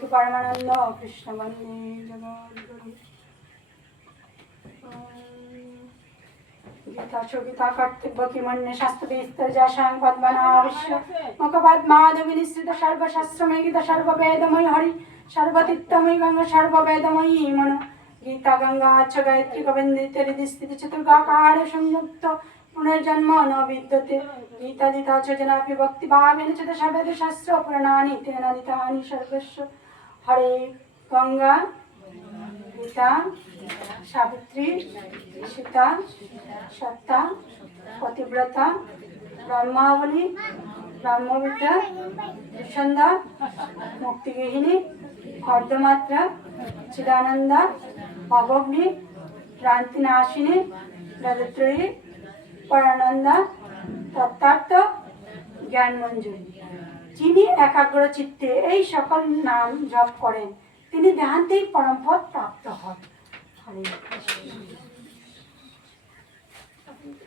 কি পরমানন্দ কৃষ্ণ বন্দে জগদ্গুরু গীতা সর্ববেদময়ী হরি গঙ্গা সর্ববেদময়ী মন গীতা গঙ্গা আচ্ছ গায়ত্রী গোবিন্দিতে চতুর্গাকার সংযুক্ত পুনর্জন্ম ভক্তি ভাবেন চ সবেদ শাস্ত্র পুরাণানি, তেন দিতানি সর্বস্ব। হরে গঙ্গা, গীতা, সাবিত্রী, সীতা, সত্তা, পতিব্রতা, ব্রহ্মাবলী, ব্রহ্মবিদ্যা সন্ধ্যা মুক্তিগৃহিণী অর্ধমাত্রা চিদানন্দা, অবগ্নি, ক্রান্তিনাশিনী রজত্রয়ী পরানন্দা তত্ত্বার্থ জ্ঞান মঞ্জুরি যিনি একাগ্র চিত্তে এই সকল নাম জপ করেন, তিনি দেহান্তেই পরমপদ প্রাপ্ত হন। হরে কৃষ্ণ।